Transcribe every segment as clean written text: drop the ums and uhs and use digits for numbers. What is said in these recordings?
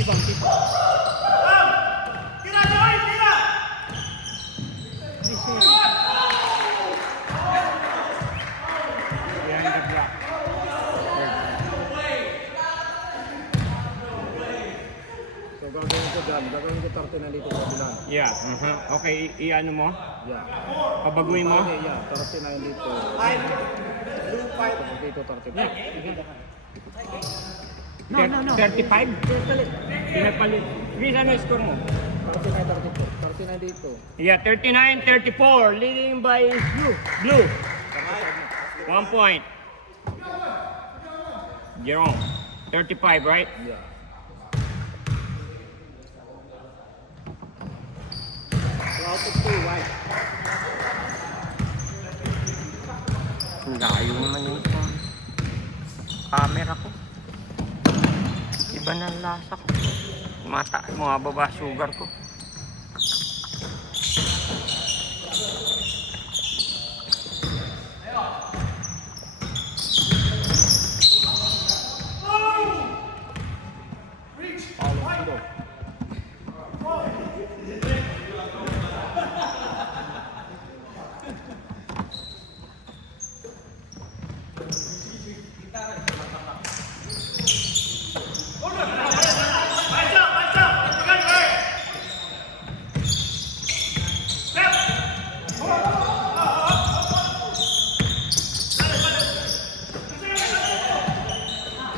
Rebound, tito. Tira, Joy! Tira! Behind the block. So gagawin ko dyan, gagawin ko 39 dito sa bilan. Yeah. Okay, i-ano mo? Yeah. Pabaguhin mo? Okay, yeah, 39 dito. Dito 35. No. 35? Pinapalit. Chris, ano yung score mo? 39 dito. Yeah, 39-34. Leading by Blue. 1 point. Jerome. 35, right? Yeah. Out of 2, white. Ang layo naman yung camera ko. Iba na ang lasa ko. Mataas mo, baba sugar ko.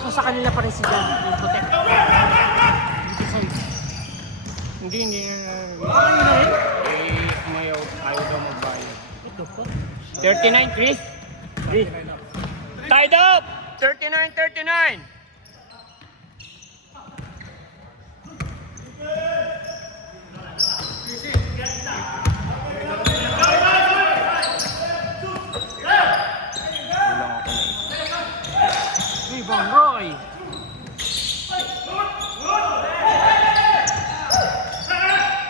So sa kanila pa rin sila yung protect. Dito sa Hindi. Ayaw daw magbayad. ito po. 39, Chris? Chris. Tied up! 39-39. Rebound, Roy.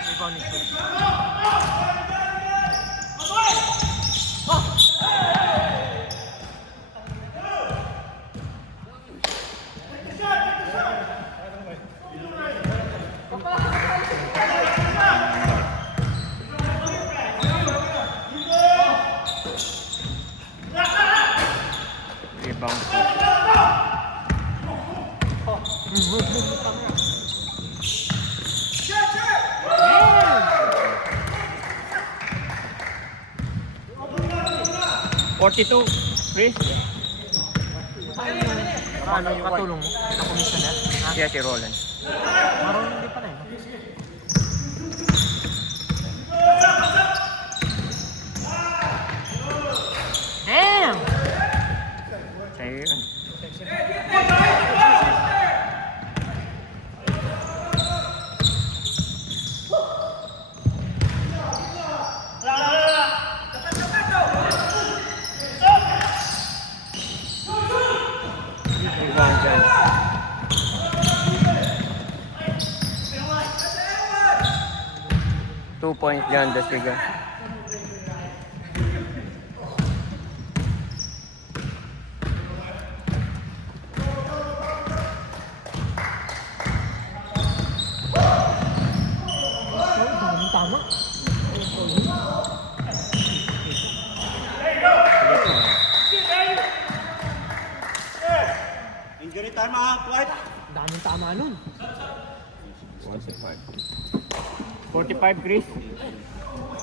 Rebound ito. Rebound. Forty-two, Chris? Ano yung katulong mo? Sa commissioner? Yeah, si Roland. Marunong din pala eh. Damn! Sa'yo yun. Rebound dyan. Two points dyan, Dasiga. Tama. Injury time, white. Daming tama nun. 45, Chris?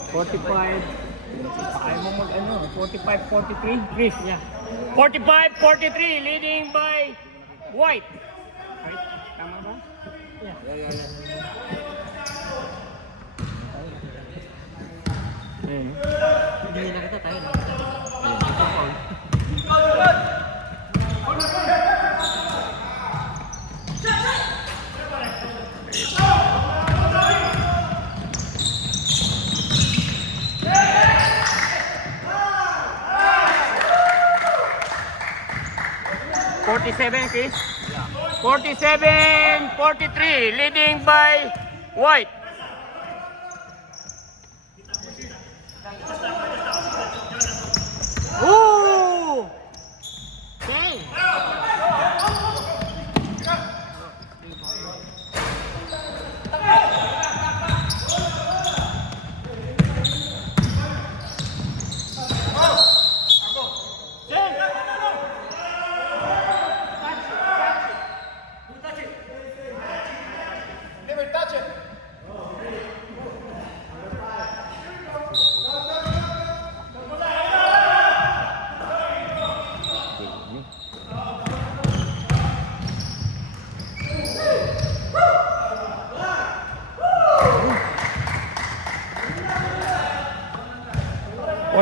45. Ayaw mo mag-ano? 45-43, Chris? Yeah. 45-43, leading by White. Right? Tama ba? Yeah. Hindi na kita tayo. Yeah. 47, Chris? 47-43, leading by White. Ooh! Dang!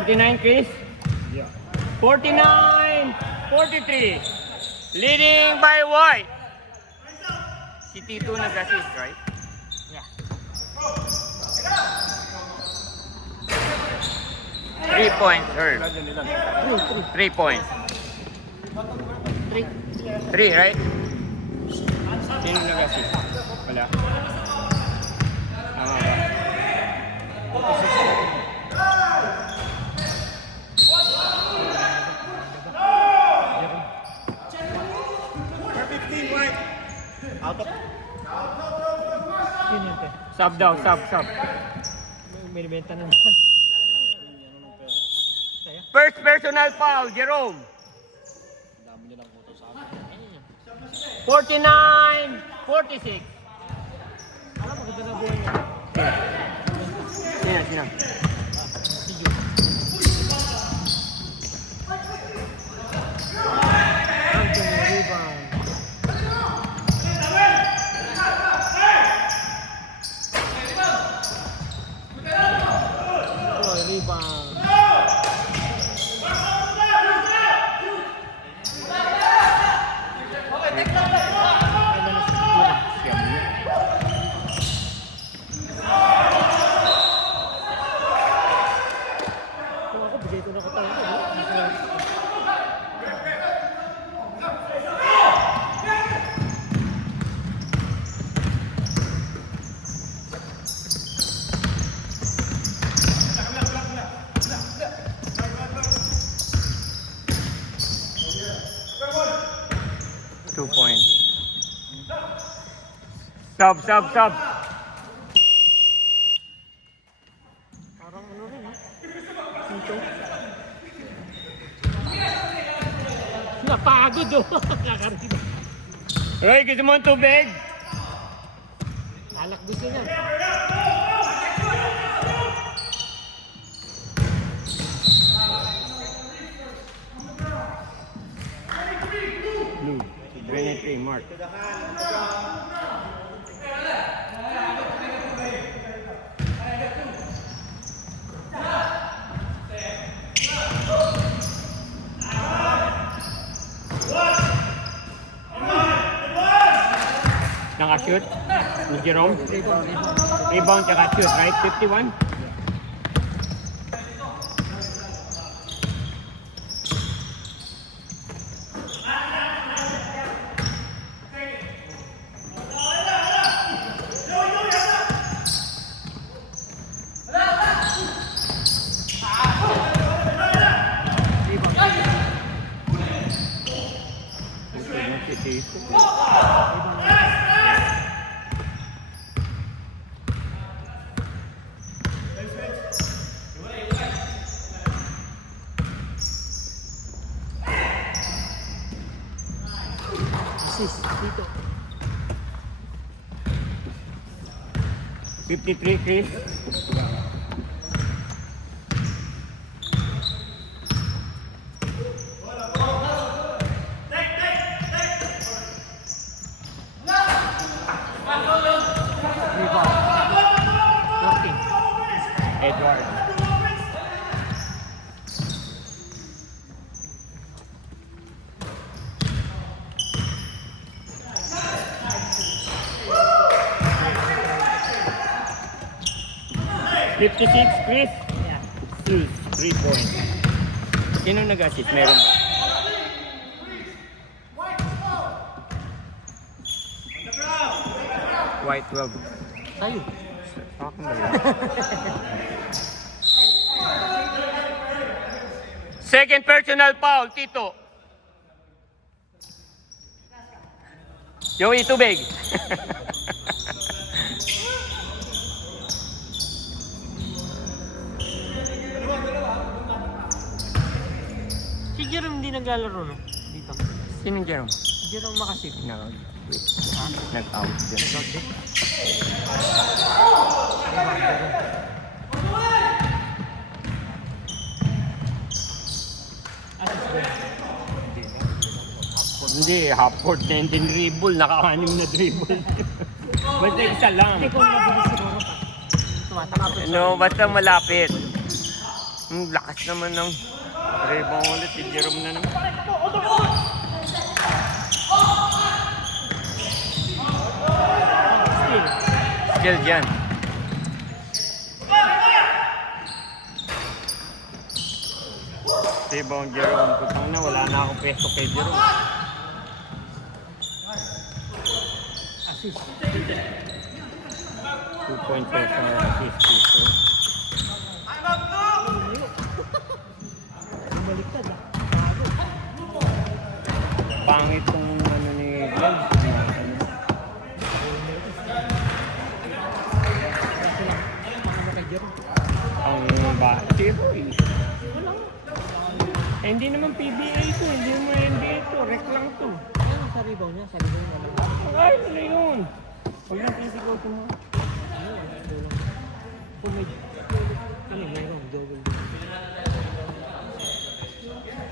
49, Chris. Yeah. 49, 43. Leading by White. Si Tito nag-assist, right? Yeah. 3 points, Herb. Ilan yan, ilan? 3 points. 3. 3, right? Sino nag-assist? Wala. Tama ba? Number 15, white. Out of. Yun yun, te. Sub daw, sub. May benta na naman. Kaya? First personal foul, Jerome. Dami niya ng photo sa akin. 49, 46. Alam mo, ganda na buhay niya. Sino? Anthony rebound. Troy rebound. Kung ako, bigay ko na ko tayo. 2 points. Sub. Parang ano rin, ha? Dito. Napagod, oh. Kakarita. Roy, gusto mo ang tubig? Alak gusto niya. Blue. 23, Mark. Naka-shoot ni Jerome. Rebound tsaka shoot, right? 51? Assist dito. 53, Chris. Rebound. Blocking. Edward. $56, Chris. Yeah. 3 points. Sino nag-assist? Meron ba? White 12. Tayo. Akin ba yun? Second personal foul, Tito. Joey, tubig. Si Jerome hindi naglalaro, no? Dito. Sino Jerome? Si Jerome makasip. No. Nag-out dyan. Hindi, half-court na yung dribble. Naka-anim na dribble. Basta isa lang. Hindi ko mabilis siguro pa. Tumatakbo. No, basta malapit. Ang lakas naman ng rebound ulit. Si Jerome na naman. Still. Skill dyan. Rebound Jerome. Putang na, wala na akong peso kay Jerome. Assist. 2.5 ang assist dito. Bumaliktad ah. Pangit tong ano ni Glenn. Ano kay Jerome? Ang basket. Eh, hindi naman PBA ito, hindi naman NBA ito, rec lang ito. Ano sa rebound niya? Sa rebound niya lang. Ay, ano yun? Huwag lang physical ito mo. Kung may... Ano, mayroon. Double.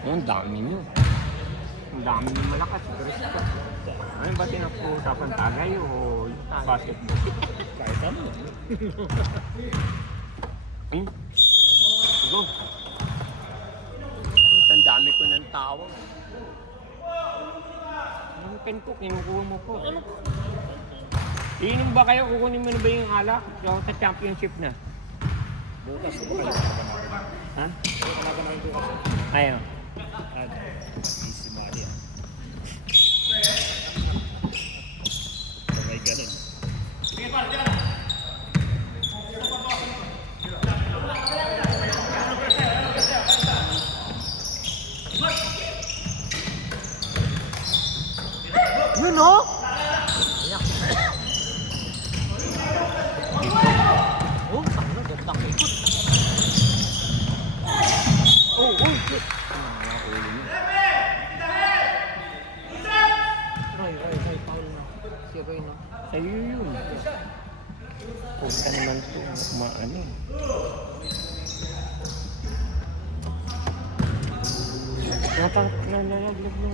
Oh, ang dami nyo. Ang dami nyo malakas. Ano ba tinapos-usapan tagay o basketball? Kahit ano. Go. Ang dami ko ng tawag. Ang pen ko, kinukuha mo po. Iinom ba kayo? Kukunin mo na ba yung alak? Sa championship na? Bukas ko kayo. Ha? Kalaban namin bukas. Ayaw. Easy money yan. May ganun. Yun no? Oh, sana gandang ikot. Oh, shit. Roy, foul na. Si Roy na. Sa'yo yun. Huwag ka naman ito. Maano. Nalalaglag mo.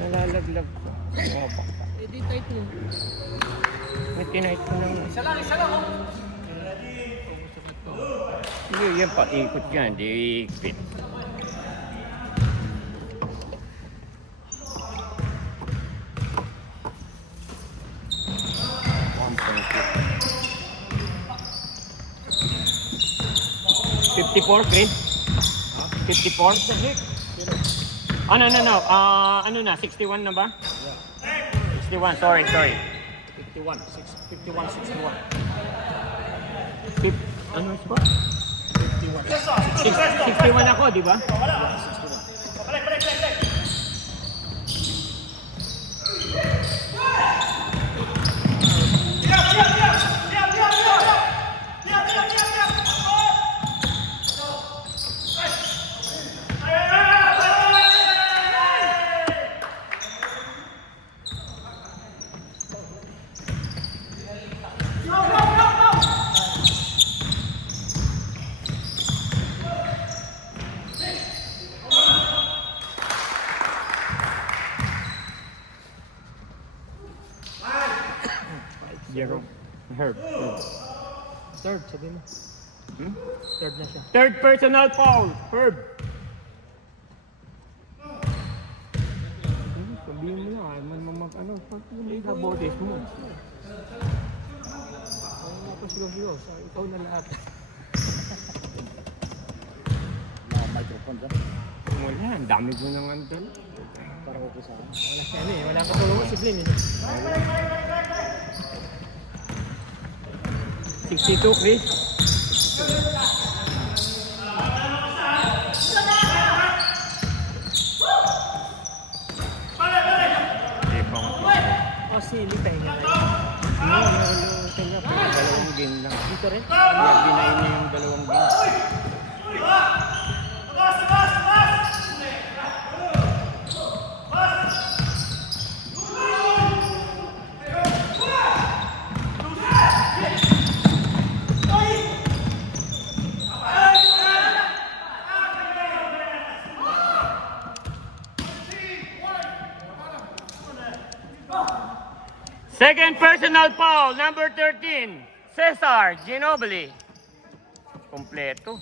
Nalalaglag ko. Oo, pakta. Eh, di tight mo. May tinight ko lang. Isa lang oh. Hindi, yan pa. Ikot yan. Di fit. $54, Chris? 54? No. Ano na? 61 na ba? 61, sorry. 51, 61. Ano ba? 61 ako, di ba? Jerome. Herb. Third, sabi mo. Third na siya. Third personal foul. Herb. Sabihin mo na, ano, pag may nabotes mo. Ay, napasigaw-sigaw. Ikaw na lahat. Microphone dyan. Wala, ang dami ko nang andun. Para ko sa akin. Wala siya ano eh. Wala katulong si Glenn eh. 62, Chris. Oh, silly tayo nga. Meron kanya, dalawang game lang. Dito rin? Binay niya yung dalawang game. Second personal foul, number 13, Cesar Ginobili. Kompleto.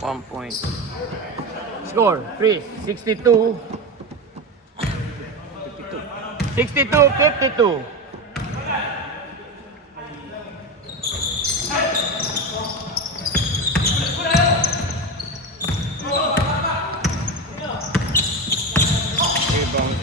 One point. Score, Chris, 62. 52. Rebound,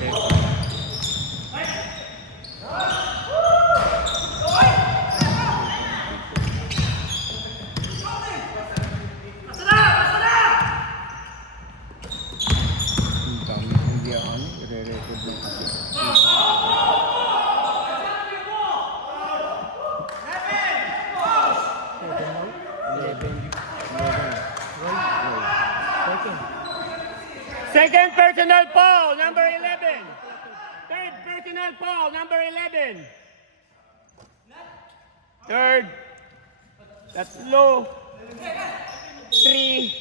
hindi ako i-re-record lang kasi. Second personal foul, number 11. Third personal foul, number 11. Third. Tatlo. 3.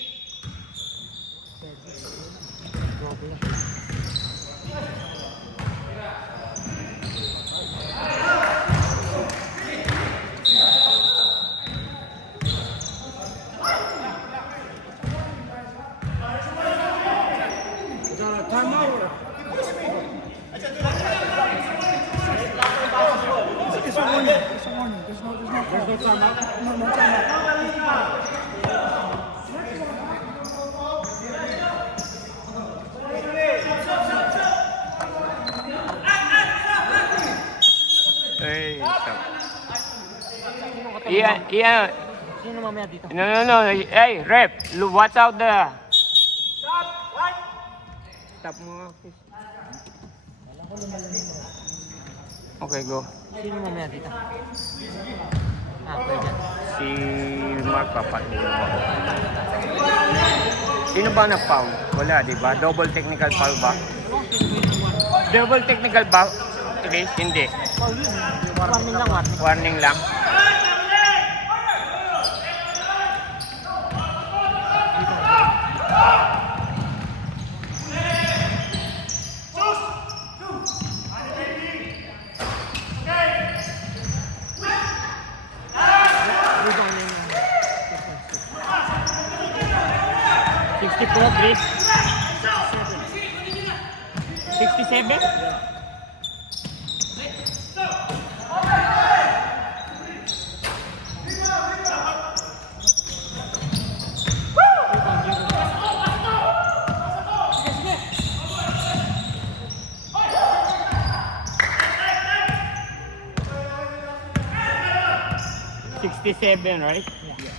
Hey, stop. Yeah. Sino mamaya dito? No. Hey, rep, watch out the. Stop mo nga, please. Okay, go. Sino mamaya dito? Pwede. Si Mark papatulong mo. Sino ba nag-foul? Wala, di ba? Double technical foul ba? Double technical foul? Chris, hindi. Warning lang, warning. Warning lang. Chris. 67? $67, right? Yeah.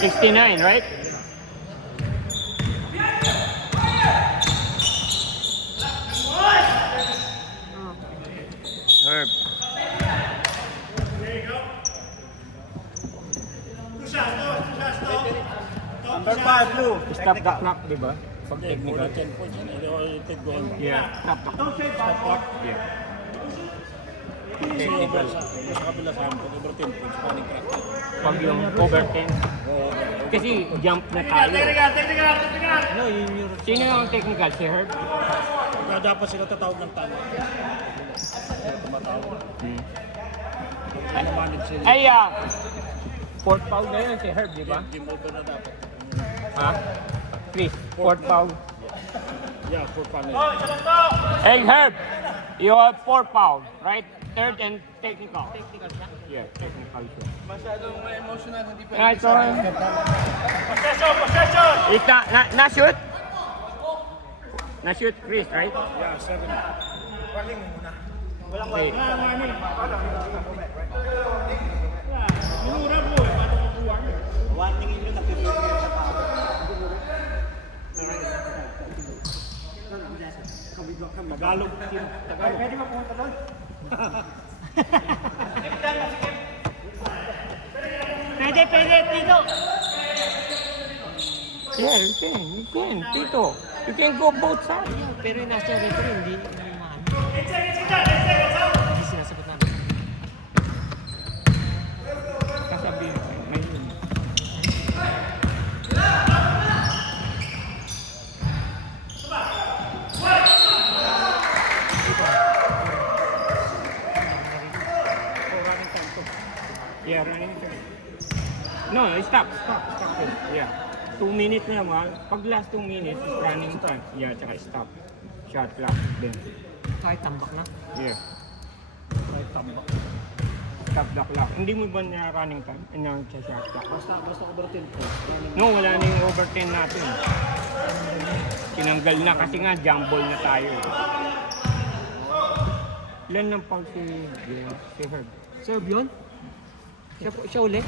69, right? Herb. Number 5, blue. Stop the clock, di ba? Pag technical. 10 points yan. Take goal. Yeah, stop the clock. Stop clock. Yeah. Technical. Sa kabila sa amin, over 10 points, running crack. Pag yung over 10. Kasi jump na tayo. No, yung Sino yung technical? Si Herb? Kaya dapat sila tatawag ng talo. Tumatawag. Ano manage sila? Ay, fourth foul na yun si Herb, di ba? Game over na dapat. Ha? Chris, fourth foul. Yeah, for panel. Hey, Herb, you have 4 foul, right? Third and technical. technical siya. Yeah, technical siya. Masyadong emotional, hindi pa. Yeah, so, it's na-shoot? Na-shoot, Chris, right? Yeah, 7. Okay. Warning yun, nagpipigil sa tao. Tagalog. Tagalog. Pwede mo pumunta doon? Pwede, Tito. Yeah, you can, Tito. You can go both sides. Pero yung nasa referee, hindi maano. Hindi sinasagot namin. Kasabihin, may Stop. Yeah. 2 minutes na naman. Pag last 2 minutes is running time. Yeah, tsaka stop. Shot clock. Then, Kahit tambak na. yeah. Right tambak. Stop the clock. Hindi mo ba na running time? Ano sa shot clock? Basta overtime po. No, wala na yung overtime natin. Tinanggal na kasi nga jumble na tayo. Ilan ng pang si Herb? Serve yun? Siya uli?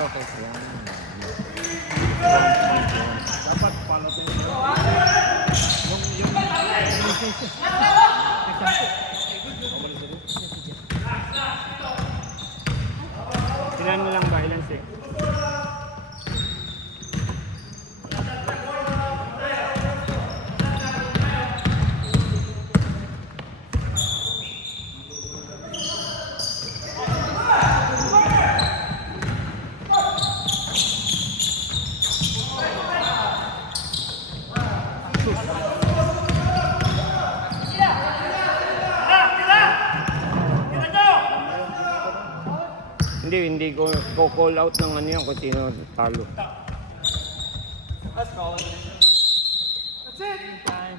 Okay, yeah. Dapat paano ito Ilan mo lang ba? Ilan six? Hindi ko call out ng ano yan kung sino talo. Time.